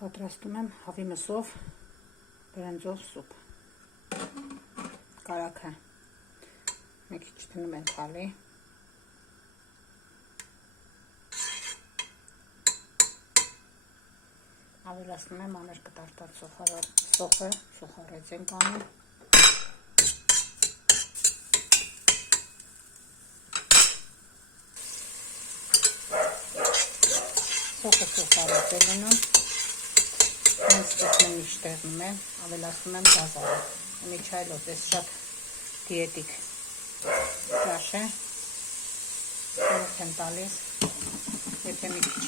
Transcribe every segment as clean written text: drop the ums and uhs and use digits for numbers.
Պատրաստում եմ հավի մսով բրինձով սուպ։ Կարագը մի քիչ դնում եմ խալի։ Ավելացնում եմ մանր կտարտած սոխը, սոխարեցեն կանում։ Սոխը սոխարեցել ունեմ։ Հենց տեսնում իշտեղնում եմ, ավելացնում եմ գազարը։ Մի չայլոց էս շատ դիետիկ ճաշ է։ Խորհուրդ եմ տալիս, եթե մի քիչ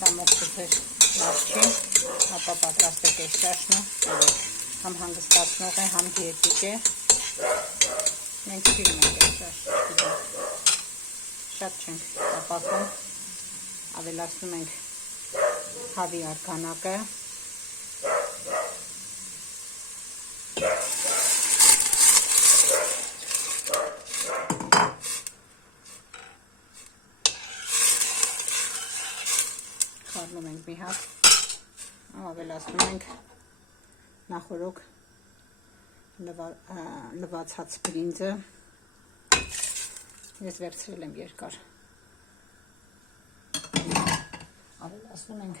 սամոք ծուծեր լավ չի, ապա պատրաստեք այս ճաշնը, համ հանգստացնող է, համ դիետիկ է։ Մենք սիրում ենք այս ճաշը, շատ չենք ապակում, ավելացնում ենք հավի արգանակը, խառնում ենք մի հատ, ավելացնում ենք նախորոք լվացած բրինձը, ես վերցրել եմ երկար, ավելացնում ենք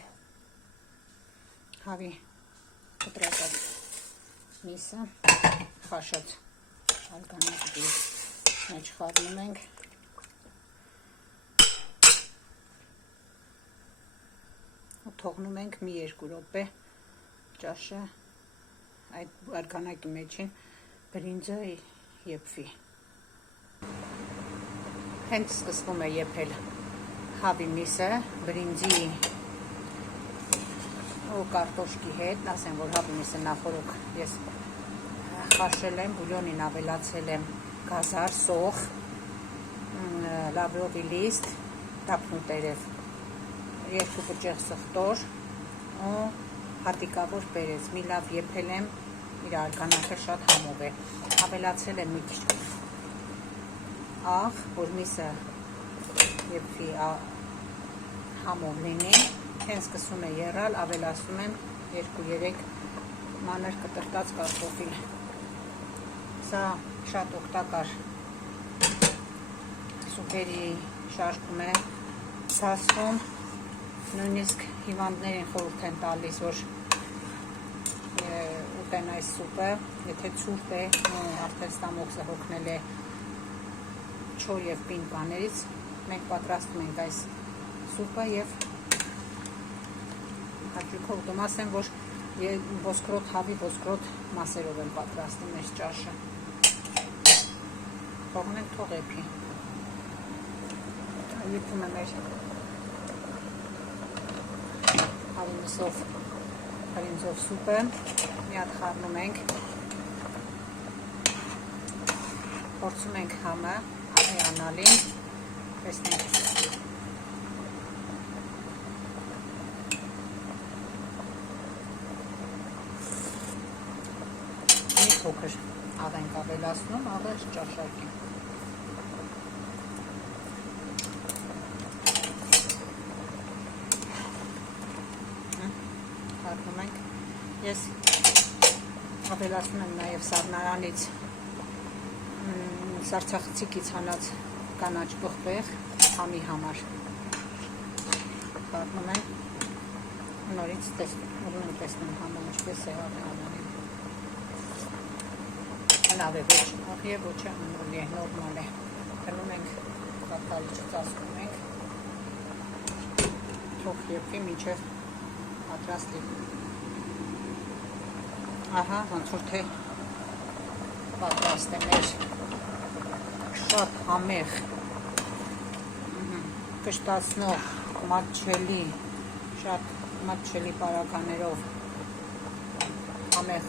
հավի կտրատած միսը, խաշած արգանակի մեջ խառնում ենք, թողնում ենք մի 2 րոպե ճաշը այդ արգանակի մեջին բրինձը եփվի։ Հենց սկսվում է եփել հավի միսը բրինձի ու կարտոշկի հետ, ասեմ, որ հավի միսը նախորոք ես խաշել եմ, բուլյոնին ավելացել եմ գազար, սոխ, լավրովի լիստ, տափնու տերև, 2 բջիջ սխտոր ու հատիկավոր պերец, մի լավ եփել եմ, իր արգանակը շատ համով է, ավելացել եմ մի քիչ աղ, որ միսը եփվի համով լինի, հենց սկսում է եռալ, ավելացնում եմ 2-3 մանր կտրտած կարտոֆիլ։ Սա շատ օգտակար սուպերի շարքում է սասվում, նույնիսկ հիվանդներին խորհուրդ են տալիս, որ ուտեն այս սուպը, եթե ցուրտ է, արդեն ստամոքսը հոգնել է չոր և պինդ բաներից, մենք պատրաստում ենք այս սուպը և հաճույքով ուտում, ասեմ, որ ոսկրոտ հավի ոսկրոտ մասերով եմ պատրաստում այս ճաշը։ Թողնենք թող եփի։ Եփում եմ մեր հավի մսով բրինձով սուպը, մի հատ խառնում ենք, փորձում ենք համը հիանալին, տեսնենք փոքր աղ ենք ավելացնում, աղը ճաշակի։ Խառնում ենք, ես ավելացնում եմ նաև սառնարանից սառցախցիկից հանած կանաչ պղպեղ համի համար։ Խառնում եմ, նորից տեսնում համը ինչպես է ավելանում։ Լավ է, ոչ աղ է, ոչ անորի է, նորմալ է, դնում ենք կատալի չծասկում ենք, թող եփվի մինչև պատրաստ լինի։ Ահա, ոնց որ թե պատրաստ է մեր շատ համեղ, կշտացնող, մատչելի, շատ մատչելի պարագաներով համեղ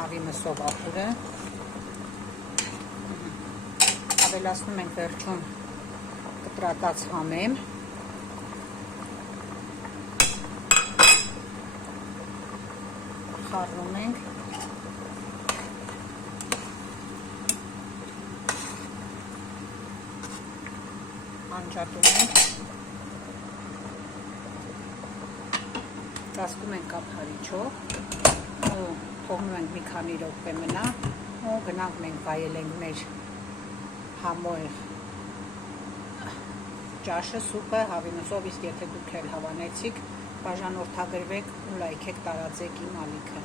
հավի մսով աղուրը, ավելացնում ենք վերջում կտրատած համեմ, խառնում ենք, անջատում ենք, ծածկում ենք կափարիչով, թողնում ենք մի քանի րոպե մնա, ու գնանք մենք վայելենք մեր համոեղ ճաշը, սուպը հավինուսով, իսկ եթե դուք էլ հավանեցիք, բաժանորդագրվեք ու լայքեք, տարածեք իմ ալիքը։